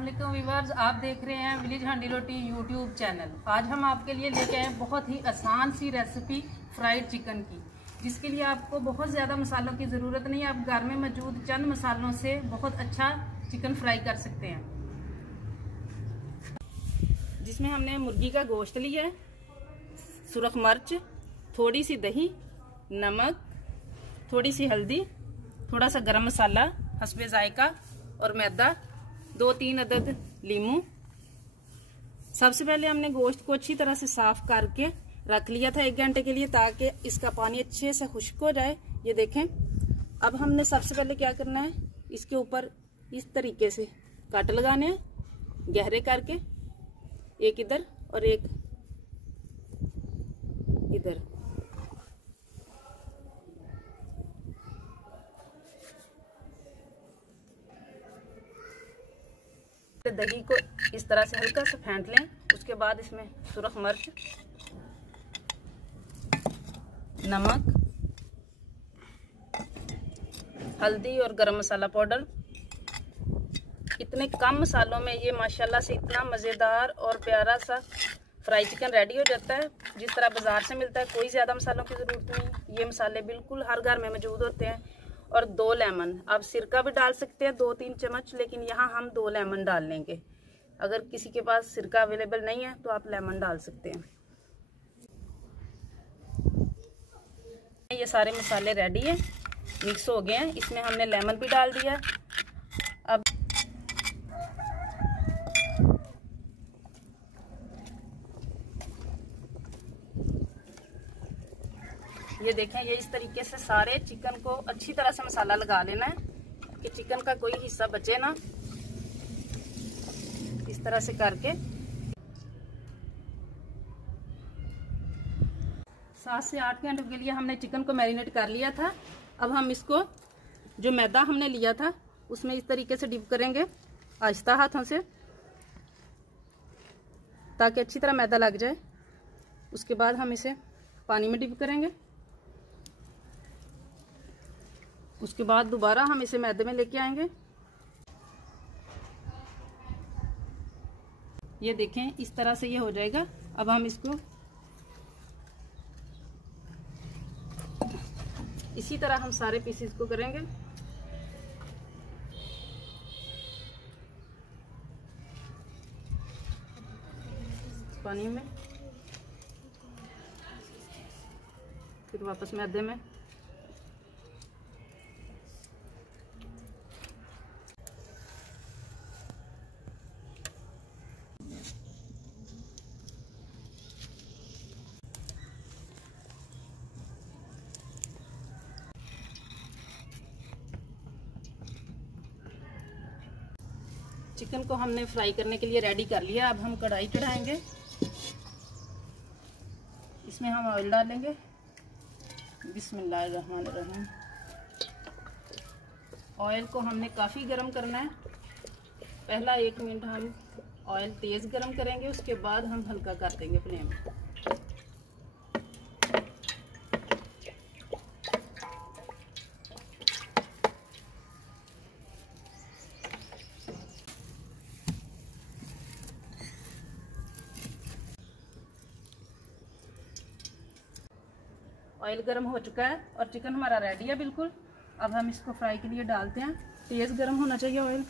अस्सलाम वालेकुम व्यूअर्स, आप देख रहे हैं विलेज हांडी रोटी यूट्यूब चैनल। आज हम आपके लिए लेके आए बहुत ही आसान सी रेसिपी फ्राइड चिकन की, जिसके लिए आपको बहुत ज़्यादा मसालों की ज़रूरत नहीं है। आप घर में मौजूद चंद मसालों से बहुत अच्छा चिकन फ्राई कर सकते हैं। जिसमें हमने मुर्गी का गोश्त लिया है, सुरख मिर्च, थोड़ी सी दही, नमक, थोड़ी सी हल्दी, थोड़ा सा गरम मसाला हस्बे जायका और मैदा, 2-3 अदद लीमू। सबसे पहले हमने गोश्त को अच्छी तरह से साफ करके रख लिया था 1 घंटे के लिए, ताकि इसका पानी अच्छे से खुश्क हो जाए। ये देखें। अब हमने सबसे पहले क्या करना है, इसके ऊपर इस तरीके से कट लगाने हैं गहरे करके, एक इधर और एक इधर। दही को इस तरह से हल्का सा फेंट लें। उसके बाद इसमें सुरख मिर्च, नमक, हल्दी और गरम मसाला पाउडर। इतने कम मसालों में ये माशाल्लाह से इतना मज़ेदार और प्यारा सा फ्राई चिकन रेडी हो जाता है, जिस तरह बाजार से मिलता है। कोई ज़्यादा मसालों की ज़रूरत नहीं, ये मसाले बिल्कुल हर घर में मौजूद होते हैं। और 2 लेमन, आप सिरका भी डाल सकते हैं 2-3 चम्मच, लेकिन यहाँ हम 2 लेमन डाल लेंगे। अगर किसी के पास सिरका अवेलेबल नहीं है तो आप लेमन डाल सकते हैं। ये सारे मसाले रेडी है, मिक्स हो गए हैं। इसमें हमने लेमन भी डाल दिया। अब ये देखें, ये इस तरीके से सारे चिकन को अच्छी तरह से मसाला लगा लेना है कि चिकन का कोई हिस्सा बचे ना। इस तरह से करके 7 से 8 घंटे के लिए हमने चिकन को मैरिनेट कर लिया था। अब हम इसको, जो मैदा हमने लिया था, उसमें इस तरीके से डिप करेंगे आहिस्ता हाथों से, ताकि अच्छी तरह मैदा लग जाए। उसके बाद हम इसे पानी में डिप करेंगे। उसके बाद दोबारा हम इसे मैदे में लेके आएंगे। ये देखें, इस तरह से ये हो जाएगा। अब हम इसको इसी तरह हम सारे पीसेस को करेंगे। पानी में, फिर वापस मैदे में। चिकन को हमने फ्राई करने के लिए रेडी कर लिया। अब हम कढ़ाई चढ़ाएंगे। इसमें हम ऑयल डालेंगे। बिस्मिल्लाहिर्रहमानिर्रहीम। ऑयल को हमने काफ़ी गर्म करना है। पहला 1 मिनट हम ऑयल तेज़ गर्म करेंगे, उसके बाद हम हल्का कर देंगे फ्लेम। ऑयल गर्म हो चुका है और चिकन हमारा रेडी है बिल्कुल। अब हम इसको फ्राई के लिए डालते हैं। तेज़ गर्म होना चाहिए ऑयल।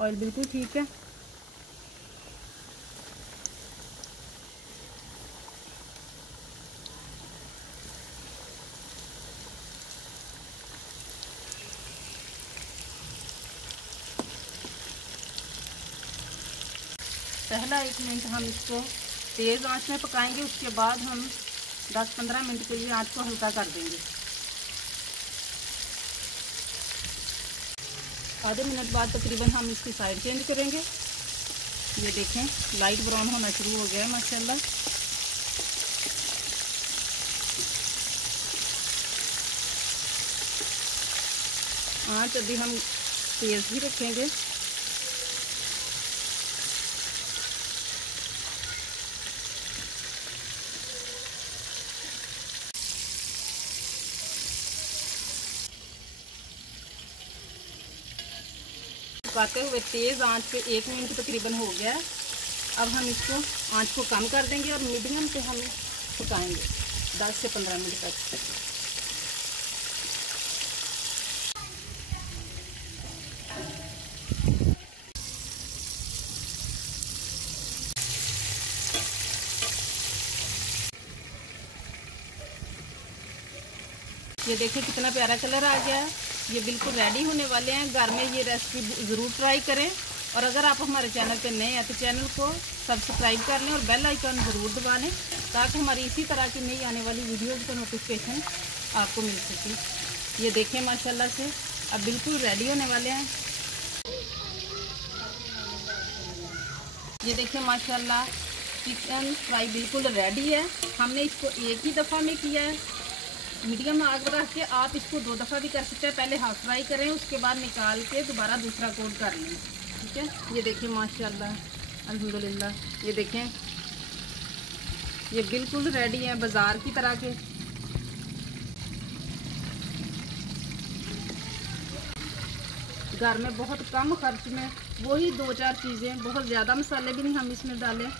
ऑयल बिल्कुल ठीक है। पहला 1 मिनट हम इसको तेज़ आंच में पकाएंगे। उसके बाद हम 10-15 मिनट के लिए आंच को हल्का कर देंगे। आधे मिनट बाद तकरीबन हम इसकी साइड चेंज करेंगे। ये देखें, लाइट ब्राउन होना शुरू हो गया है माशाल्लाह। आंच अभी हम तेज़ भी रखेंगे। पकाते हुए तेज़ आंच पे 1 मिनट तकरीबन हो गया है। अब हम इसको आंच को कम कर देंगे और मीडियम पे हम पकाएंगे 10 से 15 मिनट तक। ये देखिए कितना प्यारा कलर आ गया है। ये बिल्कुल रेडी होने वाले हैं। घर में ये रेसिपी ज़रूर ट्राई करें। और अगर आप हमारे चैनल पे नए हैं तो चैनल को सब्सक्राइब कर लें और बेल आइकन ज़रूर दबा लें ताकि हमारी इसी तरह की नई आने वाली वीडियोज़ का नोटिफिकेशन आपको मिल सके। ये देखें माशाल्लाह से अब बिल्कुल रेडी होने वाले हैं। ये देखें माशाल्लाह चिकन फ्राई बिल्कुल रेडी है। हमने इसको एक ही दफ़ा में किया है। मीडियम आग रख के आप इसको 2 दफ़ा भी कर सकते हैं। पहले हाफ फ्राई करें, उसके बाद निकाल के दोबारा दूसरा कोट कर लें। ठीक है, ये देखें माशाल्लाह अल्हम्दुलिल्लाह। ये देखें ये बिल्कुल रेडी है बाज़ार की तरह के। घर में बहुत कम खर्च में वही 2-4 चीज़ें, बहुत ज़्यादा मसाले भी नहीं हम इसमें डालें।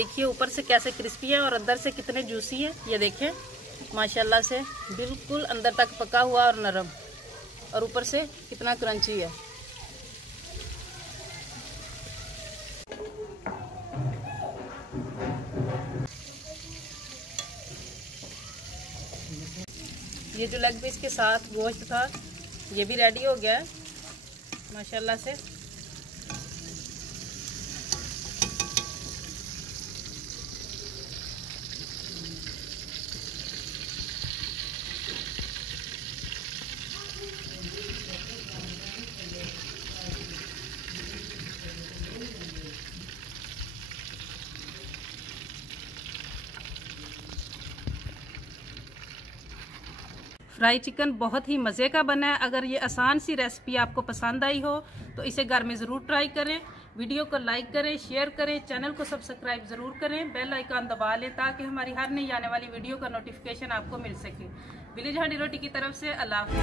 देखिए ऊपर से कैसे क्रिस्पी है और अंदर से कितने जूसी है। ये देखें माशाल्लाह से बिल्कुल अंदर तक पका हुआ और नरम, और ऊपर से कितना क्रंची है। ये जो लेग पीस के साथ गोश्त था ये भी रेडी हो गया है माशाल्लाह से। फ्राई चिकन बहुत ही मज़े का बना है। अगर ये आसान सी रेसिपी आपको पसंद आई हो तो इसे घर में ज़रूर ट्राई करें। वीडियो को लाइक करें, शेयर करें, चैनल को सब्सक्राइब ज़रूर करें, बेल आइकन दबा लें ताकि हमारी हर नई आने वाली वीडियो का नोटिफिकेशन आपको मिल सके। विलेज हांडी रोटी की तरफ से अल्लाह हाफ़िज़।